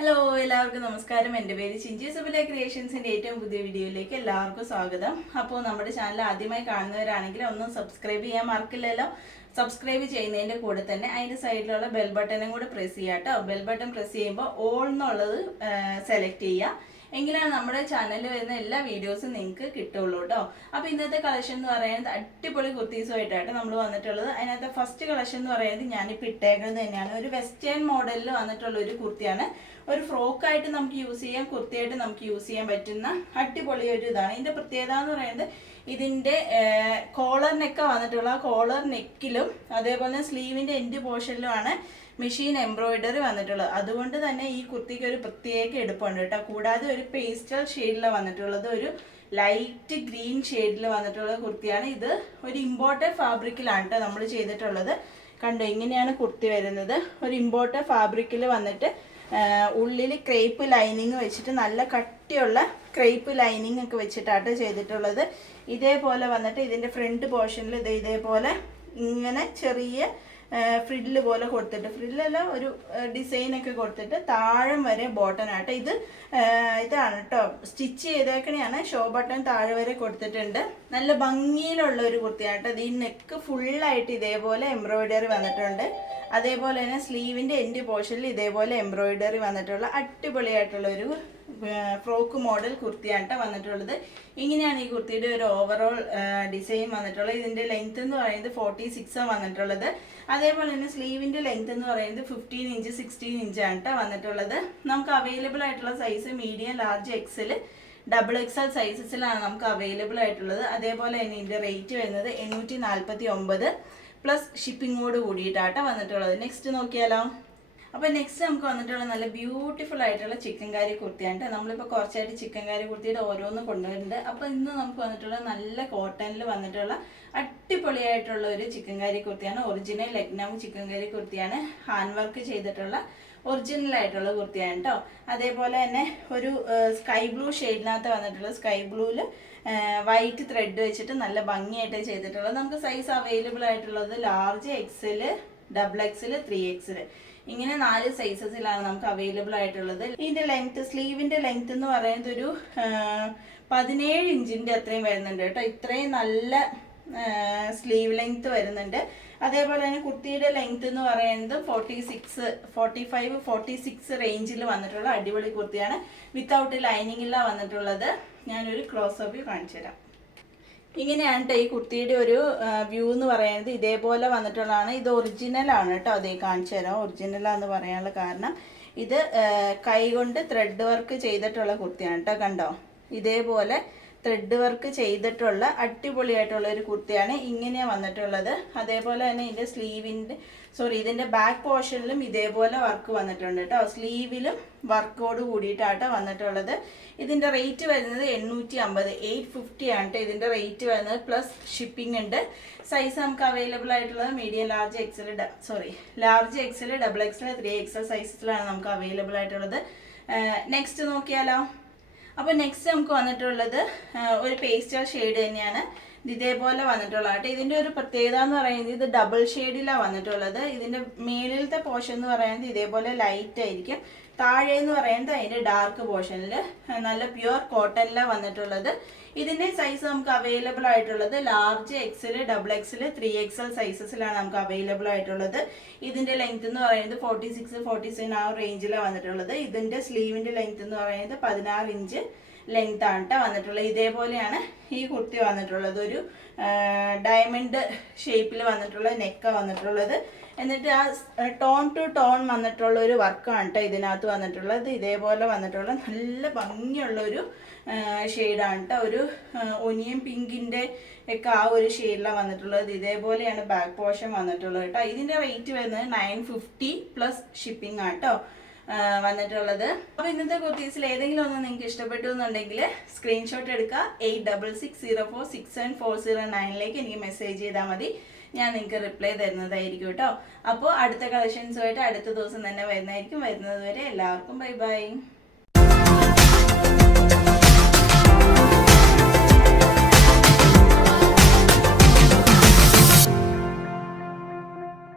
Hello എല്ലാവർക്കും നമസ്കാരം. എൻ്റെ പേര് ചിഞ്ചി സുബില ക്രിയേഷൻസിൻ്റെ ഏറ്റവും പുതിയ വീഡിയോയിലേക്ക് എല്ലാവർക്കും സ്വാഗതം. അപ്പോൾ നമ്മുടെ ചാനൽ ആദ്യമായി കാണുന്നവരാണെങ്കിൽ ഒന്ന് സബ്സ്ക്രൈബ് ചെയ്യാൻ മറക്കില്ലല്ലോ. സബ്സ്ക്രൈബ് ചെയ്യുന്നതിൻ്റെ കൂടെ തന്നെ അതിൻ്റെ സൈഡിലുള്ള ബെൽ ബട്ടണും കൂടെ പ്രസ് ചെയ്യുക കേട്ടോ. ബെൽ ബട്ടൺ പ്രസ് ചെയ്യുമ്പോൾ ഓൾ എന്നുള്ളത് സെലക്ട് ചെയ്യുക. എങ്കിലാണ് നമ്മുടെ ചാനലിൽ വരുന്ന എല്ലാ വീഡിയോസും നിങ്ങൾക്ക് കിട്ടുള്ളൂ കേട്ടോ. അപ്പോൾ ഇന്നത്തെ കളക്ഷൻ എന്ന് പറയുന്നത് അടിപൊളി കുർത്തീസുമായിട്ടാണ് നമ്മൾ വന്നിട്ടുള്ളത്. അതിനകത്ത് ഫസ്റ്റ് കളക്ഷൻ എന്ന് പറയുന്നത് ഞാനിപ്പോൾ ഇട്ടേക്കുന്നത് തന്നെയാണ്. ഒരു വെസ്റ്റേൺ മോഡലിൽ വന്നിട്ടുള്ള ഒരു കുർത്തിയാണ്. ഒരു ഫ്രോക്കായിട്ട് നമുക്ക് യൂസ് ചെയ്യാം, കുർത്തിയായിട്ട് നമുക്ക് യൂസ് ചെയ്യാൻ പറ്റുന്ന അടിപൊളി ഒരു ഇതാണ്. ഇതിൻ്റെ പ്രത്യേകത എന്ന് പറയുന്നത് ഇതിൻ്റെ കോളർ നെക്ക് വന്നിട്ടുള്ള ആ കോളർ നെക്കിലും അതേപോലെ സ്ലീവിൻ്റെ എൻഡ് പോർഷനിലുമാണ് മെഷീൻ എംബ്രോയിഡറി വന്നിട്ടുള്ളത്. അതുകൊണ്ട് തന്നെ ഈ കുർത്തിക്ക് ഒരു പ്രത്യേക എടുപ്പുണ്ട് കേട്ടോ. കൂടാതെ ഒരു പേസ്റ്റൽ ഷെയ്ഡിലാണ് വന്നിട്ടുള്ളത്, ഒരു ലൈറ്റ് ഗ്രീൻ ഷെയ്ഡിൽ വന്നിട്ടുള്ള കുർത്തിയാണ്. ഇത് ഒരു ഇമ്പോർട്ടഡ് ഫാബ്രിക്കിലാണ് കേട്ടോ നമ്മൾ ചെയ്തിട്ടുള്ളത്. കണ്ടോ, ഇങ്ങനെയാണ് കുർത്തി വരുന്നത്. ഒരു ഇമ്പോർട്ടഡ് ഫാബ്രിക്കിൽ വന്നിട്ട് ഉള്ളിൽ ക്രേപ്പ് ലൈനിങ് വെച്ചിട്ട് നല്ല കട്ടിയുള്ള ക്രേപ്പ് ലൈനിങ് ഒക്കെ വെച്ചിട്ടാണ് ചെയ്തിട്ടുള്ളത്. ഇതേപോലെ വന്നിട്ട് ഇതിൻ്റെ ഫ്രണ്ട് പോർഷനിൽ ഇതേപോലെ ഇങ്ങനെ ചെറിയ ഫ്രില്ല് പോലെ കൊടുത്തിട്ട്, ഫ്രില്ലല്ല ഒരു ഡിസൈനൊക്കെ കൊടുത്തിട്ട് താഴെ വരെ ബോട്ടനായിട്ട് ഇതാണ് കേട്ടോ സ്റ്റിച്ച് ചെയ്തേക്കണെയാണ്. ഷോ ബട്ടൺ താഴെ വരെ കൊടുത്തിട്ടുണ്ട്. നല്ല ഭംഗിയിലുള്ള ഒരു കുർത്തിയാണ് കേട്ടോ. ഈ നെക്ക് ഫുള്ളായിട്ട് ഇതേപോലെ എംബ്രോയിഡറി വന്നിട്ടുണ്ട്. അതേപോലെ തന്നെ സ്ലീവിൻ്റെ എൻഡ് പോർഷനിൽ ഇതേപോലെ എംബ്രോയിഡറി വന്നിട്ടുള്ള അടിപൊളിയായിട്ടുള്ള ഒരു ഫ്രോക്ക് മോഡൽ കുർത്തിയാണ് കേട്ടോ വന്നിട്ടുള്ളത്. ഇങ്ങനെയാണ് ഈ കുർത്തിയുടെ ഒരു ഓവറോൾ ഡിസൈൻ വന്നിട്ടുള്ളത്. ഇതിൻ്റെ ലെങ്ത് എന്ന് പറയുന്നത് 46 വന്നിട്ടുള്ളത്. അതേപോലെ തന്നെ സ്ലീവിൻ്റെ ലെങ്ത് എന്ന് പറയുന്നത് 15 ഇഞ്ച് 16 ഇഞ്ചാണ് കേട്ടോ വന്നിട്ടുള്ളത്. നമുക്ക് അവൈലബിൾ ആയിട്ടുള്ള size medium, large, XL, double XL സൈസസിലാണ് നമുക്ക് അവൈലബിൾ ആയിട്ടുള്ളത്. അതേപോലെ തന്നെ ഇതിൻ്റെ റേറ്റ് വരുന്നത് 849 പ്ലസ് ഷിപ്പിങ്ങോട് കൂടിയിട്ടാട്ടോ വന്നിട്ടുള്ളത്. നെക്സ്റ്റ് നോക്കിയാലോ. അപ്പോൾ നെക്സ്റ്റ് നമുക്ക് വന്നിട്ടുള്ള നല്ല ബ്യൂട്ടിഫുൾ ആയിട്ടുള്ള ചിക്കൻ കാരി കുർത്തിയാണ്. നമ്മളിപ്പോൾ കുറച്ചായിട്ട് ചിക്കൻ കാരി കുർത്തിയുടെ ഓരോന്നും കൊണ്ടുവരുന്നുണ്ട്. അപ്പോൾ ഇന്ന് നമുക്ക് വന്നിട്ടുള്ള നല്ല കോട്ടണിൽ വന്നിട്ടുള്ള അടിപൊളിയായിട്ടുള്ള ഒരു ചിക്കൻ കാരി കുർത്തിയാണ്. ഒറിജിനൽ ലക്നൗ ചിക്കൻ കാരി കുർത്തിയാണ്. ഹാൻഡ് വർക്ക് ചെയ്തിട്ടുള്ള ഒറിജിനൽ ആയിട്ടുള്ള കുർത്തിയാണ് കേട്ടോ. അതേപോലെ തന്നെ ഒരു സ്കൈ ബ്ലൂ ഷെയ്ഡിനകത്ത് വന്നിട്ടുള്ള സ്കൈ ബ്ലൂവിൽ വൈറ്റ് ത്രെഡ് വെച്ചിട്ട് നല്ല ഭംഗിയായിട്ട് ചെയ്തിട്ടുള്ളത്. നമുക്ക് സൈസ് അവൈലബിൾ ആയിട്ടുള്ളത് large, XL, double XL, 3XL ഇങ്ങനെ 4 സൈസസിലാണ് നമുക്ക് അവൈലബിൾ ആയിട്ടുള്ളത്. ഇതിൻ്റെ ലെങ്ത്, സ്ലീവിൻ്റെ ലെങ്ത് എന്ന് പറയുന്നത് ഒരു 17 ഇഞ്ചിൻ്റെ അത്രയും വരുന്നുണ്ട് കേട്ടോ. ഇത്രയും നല്ല സ്ലീവ് ലെങ്ത് വരുന്നുണ്ട്. അതേപോലെ തന്നെ കുർത്തിയുടെ ലെങ്ത് എന്ന് പറയുന്നത് 45, 46 റേഞ്ചിൽ വന്നിട്ടുള്ള അടിപൊളി കുർത്തിയാണ്. വിത്തൗട്ട് ലൈനിങ്ങിലാണ് വന്നിട്ടുള്ളത്. ഞാനൊരു ക്ലോസ് വ്യൂ കാണിച്ചു തരാം. ഇങ്ങനെയാണ് കേട്ടോ ഈ കുർത്തിയുടെ ഒരു വ്യൂ എന്ന് പറയുന്നത്. ഇതേപോലെ വന്നിട്ടുള്ളതാണ്. ഇത് ഒറിജിനലാണ് കേട്ടോ. അതേ കാണിച്ചു തരാം. ഒറിജിനലാന്ന് പറയാനുള്ള കാരണം ഇത് കൈകൊണ്ട് ത്രെഡ് വർക്ക് ചെയ്തിട്ടുള്ള കുർത്തിയാണ് കേട്ടോ. കണ്ടോ, ഇതേപോലെ ത്രെഡ് വർക്ക് ചെയ്തിട്ടുള്ള അടിപൊളിയായിട്ടുള്ള ഒരു കുർത്തിയാണ്. ഇങ്ങനെയാണ് വന്നിട്ടുള്ളത്. അതേപോലെ തന്നെ ഇതിൻ്റെ ബാക്ക് പോർഷനിലും ഇതേപോലെ വർക്ക് വന്നിട്ടുണ്ട് കേട്ടോ. സ്ലീവിലും വർക്കോട് കൂടിയിട്ടാട്ടോ വന്നിട്ടുള്ളത്. ഇതിൻ്റെ റേറ്റ് വരുന്നത് 850, 850 ആണ് കേട്ടോ ഇതിൻ്റെ റേറ്റ് വരുന്നത്. പ്ലസ് ഷിപ്പിംഗ് ഉണ്ട്. സൈസ് നമുക്ക് അവൈലബിൾ ആയിട്ടുള്ളത് medium, large, XL, double XL, 3XL സൈസസിലാണ് നമുക്ക് അവൈലബിൾ ആയിട്ടുള്ളത്. നെക്സ്റ്റ് നോക്കിയാലോ. അപ്പോൾ നെക്സ്റ്റ് നമുക്ക് വന്നിട്ടുള്ളത് ഒരു പേസ്റ്റൽ ഷെയ്ഡ് തന്നെയാണ്. ഇതേപോലെ വന്നിട്ടുള്ള കേട്ടോ. ഇതിൻ്റെ ഒരു പ്രത്യേകത എന്ന് പറയുന്നത് ഇത് ഡബിൾ ഷെയ്ഡിലാണ് വന്നിട്ടുള്ളത്. ഇതിൻ്റെ മേളിലത്തെ പോർഷൻ എന്ന് പറയുന്നത് ഇതേപോലെ ലൈറ്റ് ആയിരിക്കും. താഴെ എന്ന് പറയുന്നത് അതിൻ്റെ ഡാർക്ക് പോർഷനിൽ നല്ല പ്യുവർ കോട്ടണിലാണ് വന്നിട്ടുള്ളത്. ഇതിൻ്റെ സൈസ് നമുക്ക് അവൈലബിൾ ആയിട്ടുള്ളത് large, XL, double XL, 3XL സൈസസിലാണ് നമുക്ക് അവൈലബിൾ ആയിട്ടുള്ളത്. ഇതിൻ്റെ ലെങ്ത് എന്ന് പറയുന്നത് 46, 47 ആ റേഞ്ചിലാണ് വന്നിട്ടുള്ളത്. ഇതിൻ്റെ സ്ലീവിൻ്റെ ലെങ്ത് എന്ന് പറയുന്നത് 16 ഇഞ്ച് ലെങ്ത് ആണ് കേട്ടോ വന്നിട്ടുള്ളത്. ഇതേപോലെയാണ് ഈ കുർത്തി വന്നിട്ടുള്ളത്. ഒരു ഡയമണ്ട് ഷേപ്പിൽ വന്നിട്ടുള്ള നെക്കാണ് വന്നിട്ടുള്ളത്. എന്നിട്ട് ആ ടോൺ ടു ടോൺ വന്നിട്ടുള്ള ഒരു വർക്കാണ് കേട്ടോ ഇതിനകത്ത് വന്നിട്ടുള്ളത്. ഇതേപോലെ വന്നിട്ടുള്ള നല്ല ഭംഗിയുള്ളൊരു ഷെയ്ഡാണ് കേട്ടോ. ഒരു ഒനിയൻ പിങ്കിൻ്റെ ഒക്കെ ആ ഒരു ഷെയ്ഡിലാണ് വന്നിട്ടുള്ളത്. ഇതേപോലെയാണ് ബാക്ക് പോർഷൻ വന്നിട്ടുള്ളത് കേട്ടോ. ഇതിൻ്റെ റേറ്റ് വരുന്നത് 950 പ്ലസ് ഷിപ്പിംഗ് ആണ് കേട്ടോ വന്നിട്ടുള്ളത്. അപ്പോൾ ഇന്നത്തെ കുർത്തീസിൽ ഏതെങ്കിലും ഒന്ന് നിങ്ങൾക്ക് ഇഷ്ടപ്പെട്ടു എന്നുണ്ടെങ്കിൽ സ്ക്രീൻഷോട്ട് എടുക്കുക. 8660467409 എനിക്ക് മെസ്സേജ് ചെയ്താൽ മതി. ഞാൻ നിങ്ങൾക്ക് റിപ്ലൈ തരുന്നതായിരിക്കും കേട്ടോ. അപ്പോൾ അടുത്ത കളക്ഷൻസുമായിട്ട് അടുത്ത ദിവസം തന്നെ വരുന്നതായിരിക്കും. വരുന്നത് വരെ എല്ലാവർക്കും ബൈ ബൈ.